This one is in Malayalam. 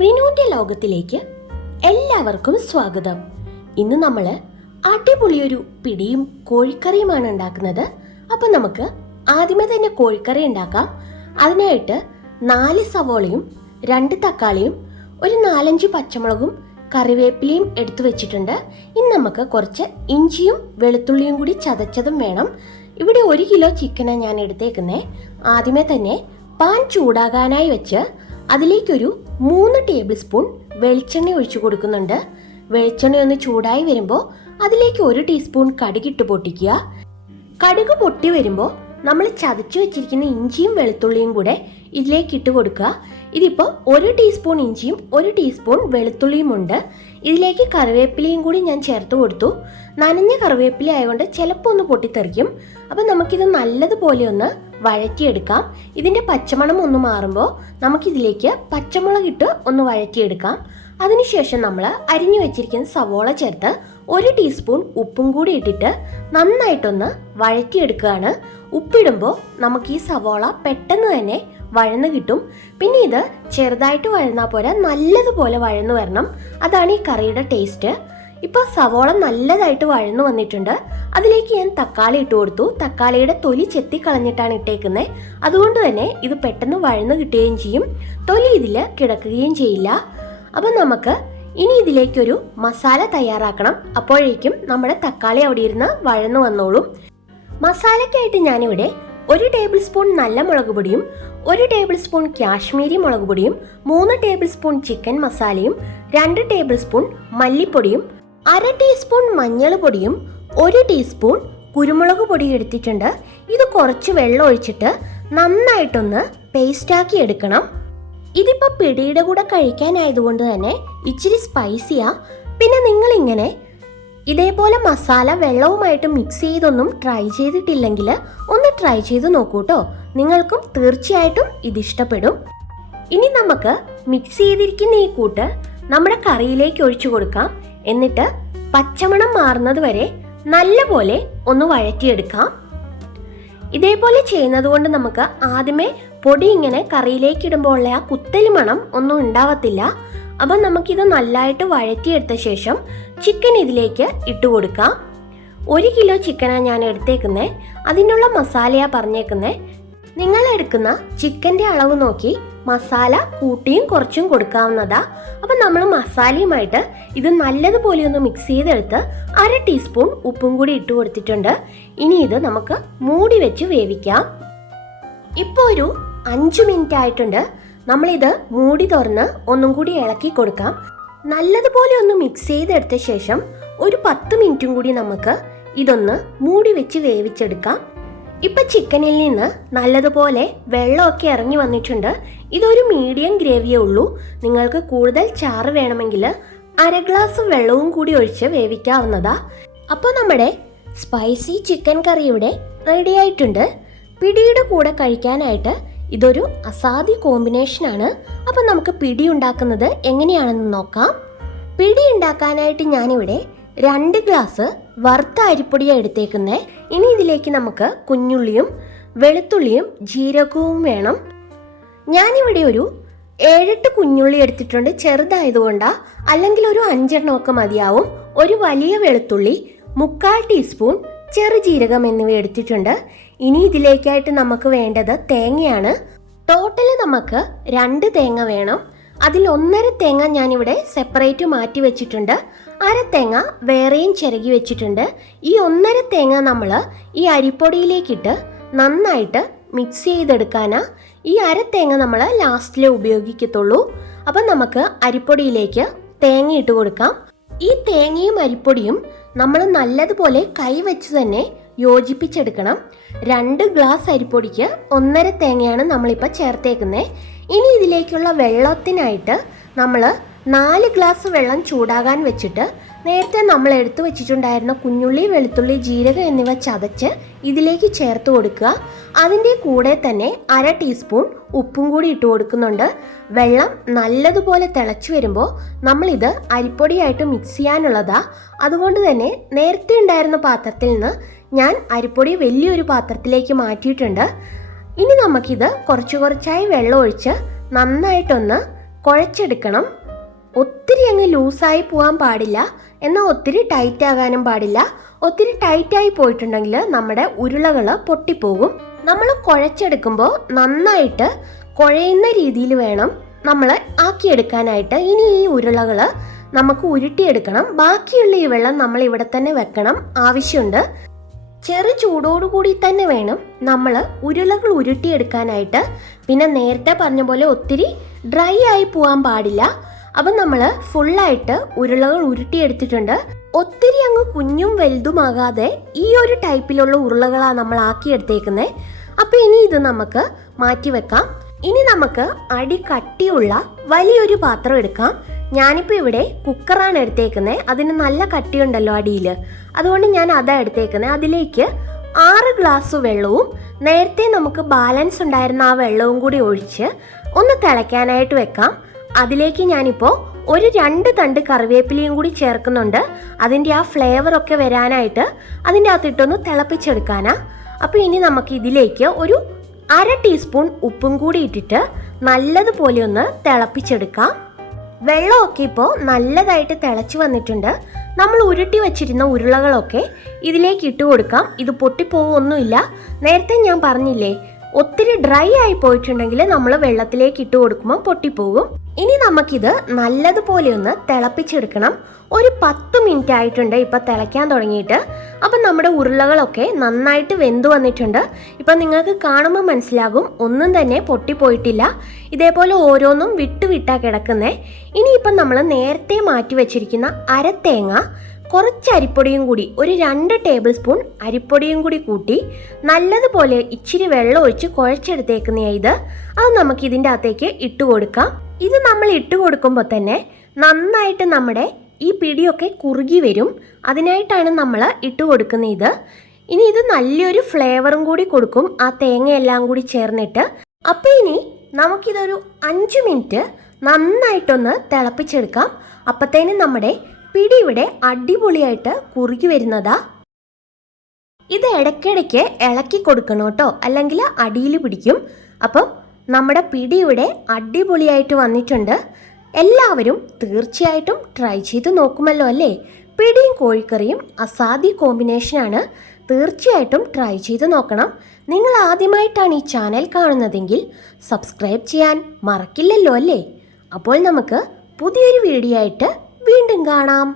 റിനുവിന്റെ ലോകത്തിലേക്ക് എല്ലാവർക്കും സ്വാഗതം. ഇന്ന് നമ്മൾ അടിപൊളിയൊരു പിടിയും കോഴിക്കറിയുമാണ് ഉണ്ടാക്കുന്നത്. അപ്പം നമുക്ക് ആദ്യമേ തന്നെ കോഴിക്കറി ഉണ്ടാക്കാം. അതിനായിട്ട് 4 സവോളയും 2 തക്കാളിയും ഒരു 4-5 പച്ചമുളകും കറിവേപ്പിലയും എടുത്തു വെച്ചിട്ടുണ്ട്. ഇനി നമുക്ക് കുറച്ച് ഇഞ്ചിയും വെളുത്തുള്ളിയും കൂടി ചതച്ചതും വേണം. ഇവിടെ 1 കിലോ ചിക്കനാണ് ഞാൻ എടുത്തേക്കുന്നത്. ആദ്യമേ തന്നെ പാൻ ചൂടാകാനായി വെച്ച് അതിലേക്കൊരു 3 ടേബിൾ സ്പൂൺ വെളിച്ചെണ്ണ ഒഴിച്ചു കൊടുക്കുന്നുണ്ട്. വെളിച്ചെണ്ണ ഒന്ന് ചൂടായി വരുമ്പോൾ അതിലേക്ക് 1 ടീസ്പൂൺ കടുകിട്ട് പൊട്ടിക്കുക. കടുക് പൊട്ടി വരുമ്പോൾ നമ്മൾ ചതച്ചു വെച്ചിരിക്കുന്ന ഇഞ്ചിയും വെളുത്തുള്ളിയും കൂടെ ഇതിലേക്ക് ഇട്ട് കൊടുക്കുക. ഇതിപ്പോൾ 1 ടീസ്പൂൺ ഇഞ്ചിയും 1 ടീസ്പൂൺ വെളുത്തുള്ളിയും ഉണ്ട്. ഇതിലേക്ക് കറിവേപ്പിലയും കൂടി ഞാൻ ചേർത്ത് കൊടുത്തു. നനഞ്ഞ കറിവേപ്പില ആയതുകൊണ്ട് ചിലപ്പോൾ ഒന്ന് പൊട്ടിത്തെറിക്കും. അപ്പം നമുക്കിത് നല്ലതുപോലെ ഒന്ന് വഴറ്റിയെടുക്കാം. ഇതിൻ്റെ പച്ചമണം ഒന്ന് മാറുമ്പോൾ നമുക്കിതിലേക്ക് പച്ചമുളകിട്ട് ഒന്ന് വഴറ്റിയെടുക്കാം. അതിനുശേഷം നമ്മൾ അരിഞ്ഞു വെച്ചിരിക്കുന്ന സവോള ചേർത്ത് 1 ടീസ്പൂൺ ഉപ്പും കൂടി ഇട്ടിട്ട് നന്നായിട്ടൊന്ന് വഴറ്റിയെടുക്കുകയാണ്. ഉപ്പിടുമ്പോൾ നമുക്ക് ഈ സവോള പെട്ടെന്ന് തന്നെ വഴന്ന് കിട്ടും. പിന്നെ ഇത് ചെറുതായിട്ട് വഴന്നാൽ പോരാ, നല്ലതുപോലെ വഴന്നു വരണം. അതാണ് ഈ കറിയുടെ ടേസ്റ്റ്. ഇപ്പോൾ സവോള നല്ലതായിട്ട് വഴന്നു വന്നിട്ടുണ്ട്. അതിലേക്ക് ഞാൻ തക്കാളി ഇട്ട് കൊടുത്തു. തക്കാളിയുടെ തൊലി ചെത്തി കളഞ്ഞിട്ടാണ് ഇട്ടേക്കുന്നത്. അതുകൊണ്ട് തന്നെ ഇത് പെട്ടെന്ന് വഴന്നു കിട്ടുകയും ചെയ്യും, തൊലി ഇതിൽ കിടക്കുകയും ചെയ്യില്ല. അപ്പം നമുക്ക് ഇനി ഇതിലേക്കൊരു മസാല തയ്യാറാക്കണം. അപ്പോഴേക്കും നമ്മുടെ തക്കാളി അവിടെ ഇരുന്ന് വഴന്നു വന്നോളും. മസാലയ്ക്കായിട്ട് ഞാനിവിടെ 1 ടേബിൾ സ്പൂൺ നല്ല മുളക് പൊടിയും 1 ടേബിൾ സ്പൂൺ കാശ്മീരി മുളക് പൊടിയും 3 ടേബിൾ സ്പൂൺ ചിക്കൻ മസാലയും 2 ടേബിൾ സ്പൂൺ മല്ലിപ്പൊടിയും 1/2 ടീസ്പൂൺ മഞ്ഞൾ പൊടിയും 1 ടീസ്പൂൺ കുരുമുളക് പൊടി എടുത്തിട്ടുണ്ട്. ഇത് കുറച്ച് വെള്ളം ഒഴിച്ചിട്ട് നന്നായിട്ടൊന്ന് പേസ്റ്റാക്കി എടുക്കണം. ഇതിപ്പോൾ പിടിയുടെ കൂടെ കഴിക്കാനായതുകൊണ്ട് തന്നെ ഇച്ചിരി സ്പൈസിയാ. പിന്നെ നിങ്ങളിങ്ങനെ ഇതേപോലെ മസാല വെള്ളവുമായിട്ട് മിക്സ് ചെയ്തൊന്നും ട്രൈ ചെയ്തിട്ടില്ലെങ്കിൽ ഒന്ന് ട്രൈ ചെയ്ത് നോക്കൂ കേട്ടോ. നിങ്ങൾക്കും തീർച്ചയായിട്ടും ഇതിഷ്ടപ്പെടും. ഇനി നമുക്ക് മിക്സ് ചെയ്തിരിക്കുന്ന ഈ കൂട്ട് നമ്മുടെ കറിയിലേക്ക് ഒഴിച്ചു കൊടുക്കാം. എന്നിട്ട് പച്ചമണം മാറുന്നത് വരെ നല്ലപോലെ ഒന്ന് വഴറ്റിയെടുക്കാം. ഇതേപോലെ ചെയ്യുന്നത് കൊണ്ട് നമുക്ക് ആദ്യമേ പൊടി ഇങ്ങനെ കറിയിലേക്ക് ഇടുമ്പോൾ ഉള്ള ആ കുത്തൽ മണം ഒന്നും ഉണ്ടാവത്തില്ല. അപ്പം നമുക്കിത് നല്ലതായിട്ട് വഴറ്റിയെടുത്ത ശേഷം ചിക്കൻ ഇതിലേക്ക് ഇട്ട് കൊടുക്കാം. 1 കിലോ ചിക്കനാണ് ഞാൻ എടുത്തേക്കുന്നത്. അതിനുള്ള മസാലയാണ് പറഞ്ഞേക്കുന്നത്. നിങ്ങൾ എടുക്കുന്ന ചിക്കൻ്റെ അളവ് നോക്കി മസാല കൂട്ടിയും കുറച്ചും കൊടുക്കാവുന്നതാ. അപ്പം നമ്മൾ മസാലയുമായിട്ട് ഇത് നല്ലതുപോലെ ഒന്ന് മിക്സ് ചെയ്തെടുത്ത് 1/2 ടീസ്പൂൺ ഉപ്പും കൂടി ഇട്ട് കൊടുത്തിട്ടുണ്ട്. ഇനി ഇത് നമുക്ക് മൂടി വെച്ച് വേവിക്കാം. ഇപ്പോൾ ഒരു 5 മിനിറ്റ് ആയിട്ടുണ്ട്. നമ്മളിത് മൂടി തുറന്ന് ഒന്നും കൂടി ഇളക്കി കൊടുക്കാം. നല്ലതുപോലെ ഒന്ന് മിക്സ് ചെയ്തെടുത്ത ശേഷം ഒരു 10 മിനിറ്റും കൂടി നമുക്ക് ഇതൊന്ന് മൂടി വെച്ച് വേവിച്ചെടുക്കാം. ഇപ്പം ചിക്കനിൽ നിന്ന് നല്ലതുപോലെ വെള്ളമൊക്കെ ഇറങ്ങി വന്നിട്ടുണ്ട്. ഇതൊരു മീഡിയം ഗ്രേവിയേ ഉള്ളൂ. നിങ്ങൾക്ക് കൂടുതൽ ചാറ് വേണമെങ്കിൽ 1/2 ഗ്ലാസ് വെള്ളവും കൂടി ഒഴിച്ച് വേവിക്കാവുന്നതാ. അപ്പോൾ നമ്മുടെ സ്പൈസി ചിക്കൻ കറി ഇവിടെ റെഡി ആയിട്ടുണ്ട്. പിടിയുടെ കൂടെ കഴിക്കാനായിട്ട് ഇതൊരു അസാധ്യ കോമ്പിനേഷനാണ്. അപ്പം നമുക്ക് പിടി ഉണ്ടാക്കുന്നത് എങ്ങനെയാണെന്ന് നോക്കാം. പിടി ഉണ്ടാക്കാനായിട്ട് ഞാനിവിടെ 2 ഗ്ലാസ് വറുത്ത അരിപ്പൊടിയാണ് എടുത്തേക്കുന്നത്. ഇനി ഇതിലേക്ക് നമുക്ക് കുഞ്ഞുള്ളിയും വെളുത്തുള്ളിയും ജീരകവും വേണം. ഞാനിവിടെ ഒരു 7-8 കുഞ്ഞുള്ളി എടുത്തിട്ടുണ്ട്, ചെറുതായതുകൊണ്ടാണ്. അല്ലെങ്കിൽ ഒരു 5 എണ്ണമൊക്കെ മതിയാവും. ഒരു വലിയ വെളുത്തുള്ളി, 1/4 ടീസ്പൂൺ ചെറുജീരകം എന്നിവ എടുത്തിട്ടുണ്ട്. ഇനി ഇതിലേക്കായിട്ട് നമുക്ക് വേണ്ടത് തേങ്ങയാണ്. ടോട്ടൽ നമുക്ക് 2 തേങ്ങ വേണം. അതിൽ 1/2 തേങ്ങ ഞാനിവിടെ സെപ്പറേറ്റ് മാറ്റി വെച്ചിട്ടുണ്ട്. 1/2 തേങ്ങ വേറെയും ചിരകി വെച്ചിട്ടുണ്ട്. ഈ 1/2 തേങ്ങ നമ്മൾ ഈ അരിപ്പൊടിയിലേക്കിട്ട് നന്നായിട്ട് മിക്സ് ചെയ്തെടുക്കാനാ. ഈ 1/2 തേങ്ങ നമ്മൾ ലാസ്റ്റിലേ ഉപയോഗിക്കത്തുള്ളൂ. അപ്പം നമുക്ക് അരിപ്പൊടിയിലേക്ക് തേങ്ങ ഇട്ട് കൊടുക്കാം. ഈ തേങ്ങയും അരിപ്പൊടിയും നമ്മൾ നല്ലതുപോലെ കൈവച്ച് തന്നെ യോജിപ്പിച്ചെടുക്കണം. 2 ഗ്ലാസ് അരിപ്പൊടിക്ക് 1/2 തേങ്ങയാണ് നമ്മളിപ്പോൾ ചേർത്തേക്കുന്നത്. ഇനി ഇതിലേക്കുള്ള വെള്ളത്തിനായിട്ട് നമ്മൾ 4 ഗ്ലാസ് വെള്ളം ചൂടാകാൻ വെച്ചിട്ട് നേരത്തെ നമ്മൾ എടുത്തു വെച്ചിട്ടുണ്ടായിരുന്ന കുഞ്ഞുള്ളി, വെളുത്തുള്ളി, ജീരകം എന്നിവ ചതച്ച് ഇതിലേക്ക് ചേർത്ത് കൊടുക്കുക. അതിൻ്റെ കൂടെ തന്നെ 1/2 ടീസ്പൂൺ ഉപ്പും കൂടി ഇട്ട് കൊടുക്കുന്നുണ്ട്. വെള്ളം നല്ലതുപോലെ തിളച്ചു വരുമ്പോൾ നമ്മളിത് അരിപ്പൊടിയായിട്ട് മിക്സ് ചെയ്യാനുള്ളതാ. അതുകൊണ്ട് തന്നെ നേരത്തെ ഉണ്ടായിരുന്ന പാത്രത്തിൽ നിന്ന് ഞാൻ അരിപ്പൊടി വലിയൊരു പാത്രത്തിലേക്ക് മാറ്റിയിട്ടുണ്ട്. ഇനി നമുക്കിത് കുറച്ചായി വെള്ളം ഒഴിച്ച് നന്നായിട്ടൊന്ന് കുഴച്ചെടുക്കണം. ഒത്തിരി അങ്ങ് ലൂസായി പോകാൻ പാടില്ല, എന്നാൽ ഒത്തിരി ടൈറ്റ് ആകാനും പാടില്ല. ഒത്തിരി ടൈറ്റായി പോയിട്ടുണ്ടെങ്കിൽ നമ്മുടെ ഉരുളകൾ പൊട്ടിപ്പോകും. നമ്മൾ കുഴച്ചെടുക്കുമ്പോൾ നന്നായിട്ട് കുഴയുന്ന രീതിയിൽ വേണം നമ്മൾ ആക്കിയെടുക്കാനായിട്ട്. ഇനി ഈ ഉരുളകൾ നമുക്ക് ഉരുട്ടിയെടുക്കണം. ബാക്കിയുള്ള ഈ വെള്ളം നമ്മൾ ഇവിടെ തന്നെ വെക്കണം, ആവശ്യമുണ്ട്. ചെറു ചൂടോടുകൂടി തന്നെ വേണം നമ്മൾ ഉരുളകൾ ഉരുട്ടിയെടുക്കാനായിട്ട്. പിന്നെ നേരത്തെ പറഞ്ഞ പോലെ ഒത്തിരി ഡ്രൈ ആയി പോകാൻ പാടില്ല. അപ്പം നമ്മൾ ഫുള്ളായിട്ട് ഉരുളകൾ ഉരുട്ടിയെടുത്തിട്ടുണ്ട്. ഒത്തിരി അങ്ങ് കുഞ്ഞും വലുതുമാകാതെ ഈ ഒരു ടൈപ്പിലുള്ള ഉരുളകളാണ് നമ്മൾ ആക്കിയെടുത്തേക്കുന്നത്. അപ്പം ഇനി ഇത് നമുക്ക് മാറ്റി വെക്കാം. ഇനി നമുക്ക് അടി കട്ടിയുള്ള വലിയൊരു പാത്രം എടുക്കാം. ഞാനിപ്പോൾ ഇവിടെ കുക്കറാണ് എടുത്തേക്കുന്നത്. അതിന് നല്ല കട്ടിയുണ്ടല്ലോ അടിയിൽ, അതുകൊണ്ട് ഞാൻ അതാണ് എടുത്തേക്കുന്നത്. അതിലേക്ക് 6 ഗ്ലാസ് വെള്ളവും നേരത്തെ നമുക്ക് ബാലൻസ് ഉണ്ടായിരുന്ന ആ വെള്ളവും കൂടി ഒഴിച്ച് ഒന്ന് തിളയ്ക്കാനായിട്ട് വെക്കാം. അതിലേക്ക് ഞാനിപ്പോൾ ഒരു 2 തണ്ട് കറിവേപ്പിലയും കൂടി ചേർക്കുന്നുണ്ട്. അതിൻ്റെ ആ ഫ്ലേവറൊക്കെ വരാനായിട്ട് അതിൻ്റെ അകത്തിട്ടൊന്ന് തിളപ്പിച്ചെടുക്കാനാ. അപ്പോൾ ഇനി നമുക്ക് ഇതിലേക്ക് ഒരു 1/2 ടീസ്പൂൺ ഉപ്പും കൂടി ഇട്ടിട്ട് നല്ലതുപോലെ ഒന്ന് തിളപ്പിച്ചെടുക്കാം. വെള്ളമൊക്കെ ഇപ്പോൾ നല്ലതായിട്ട് തിളച്ച് വന്നിട്ടുണ്ട്. നമ്മൾ ഉരുട്ടി വച്ചിരുന്ന ഉരുളകളൊക്കെ ഇതിലേക്ക് ഇട്ട് കൊടുക്കാം. ഇത് പൊട്ടിപ്പോവൊന്നുമില്ല. നേരത്തെ ഞാൻ പറഞ്ഞില്ലേ, ഒത്തിരി ഡ്രൈ ആയി പോയിട്ടുണ്ടെങ്കിൽ നമ്മൾ വെള്ളത്തിലേക്ക് ഇട്ട് കൊടുക്കുമ്പോൾ പൊട്ടിപ്പോകും. ഇനി നമുക്കിത് നല്ലതുപോലെ ഒന്ന് തിളപ്പിച്ചെടുക്കണം. ഒരു 10 മിനിറ്റ് ആയിട്ടുണ്ട് ഇപ്പം തിളയ്ക്കാൻ തുടങ്ങിയിട്ട്. അപ്പം നമ്മുടെ ഉരുളകളൊക്കെ നന്നായിട്ട് വെന്തു വന്നിട്ടുണ്ട്. ഇപ്പം നിങ്ങൾക്ക് കാണുമ്പോൾ മനസ്സിലാകും, ഒന്നും തന്നെ പൊട്ടിപ്പോയിട്ടില്ല. ഇതേപോലെ ഓരോന്നും വിട്ടാ കിടക്കുന്നേ. ഇനിയിപ്പം നമ്മൾ നേരത്തെ മാറ്റി വെച്ചിരിക്കുന്ന അരത്തേങ്ങ, കുറച്ച് അരിപ്പൊടിയും കൂടി, ഒരു 2 ടേബിൾ സ്പൂൺ അരിപ്പൊടിയും കൂടി കൂട്ടി നല്ലതുപോലെ ഇച്ചിരി വെള്ളം ഒഴിച്ച് കുഴച്ചെടുത്തേക്കുന്ന ഇത്, അത് നമുക്ക് ഇതിൻ്റെ അകത്തേക്ക് ഇട്ട് കൊടുക്കാം. ഇത് നമ്മൾ ഇട്ട് കൊടുക്കുമ്പോൾ തന്നെ നന്നായിട്ട് നമ്മുടെ ഈ പിടിയൊക്കെ കുറുകി വരും. അതിനായിട്ടാണ് നമ്മൾ ഇട്ട് കൊടുക്കുന്നത്. ഇനി ഇത് നല്ലൊരു ഫ്ലേവറും കൂടി കൊടുക്കും ആ തേങ്ങയെല്ലാം കൂടി ചേർന്നിട്ട്. അപ്പോൾ ഇനി നമുക്കിതൊരു 5 മിനിറ്റ് നന്നായിട്ടൊന്ന് തിളപ്പിച്ചെടുക്കാം. അപ്പത്തേനും നമ്മുടെ പിടി ഇവിടെ അടിപൊളിയായിട്ട് കുറുകി വരുന്നതാ. ഇത് ഇടയ്ക്കിടയ്ക്ക് ഇളക്കി കൊടുക്കണം കേട്ടോ, അല്ലെങ്കിൽ അടിയിൽ പിടിക്കും. അപ്പം നമ്മുടെ പിടി ഇവിടെ അടിപൊളിയായിട്ട് വന്നിട്ടുണ്ട്. എല്ലാവരും തീർച്ചയായിട്ടും ട്രൈ ചെയ്ത് നോക്കുമല്ലോ അല്ലേ? പിടിയും കോഴിക്കറിയും അസാധ്യ കോമ്പിനേഷനാണ്. തീർച്ചയായിട്ടും ട്രൈ ചെയ്ത് നോക്കണം. നിങ്ങൾ ആദ്യമായിട്ടാണ് ഈ ചാനൽ കാണുന്നതെങ്കിൽ സബ്സ്ക്രൈബ് ചെയ്യാൻ മറക്കില്ലല്ലോ അല്ലേ? അപ്പോൾ നമുക്ക് പുതിയൊരു വീഡിയോ ആയിട്ട് വീണ്ടും കാണാം.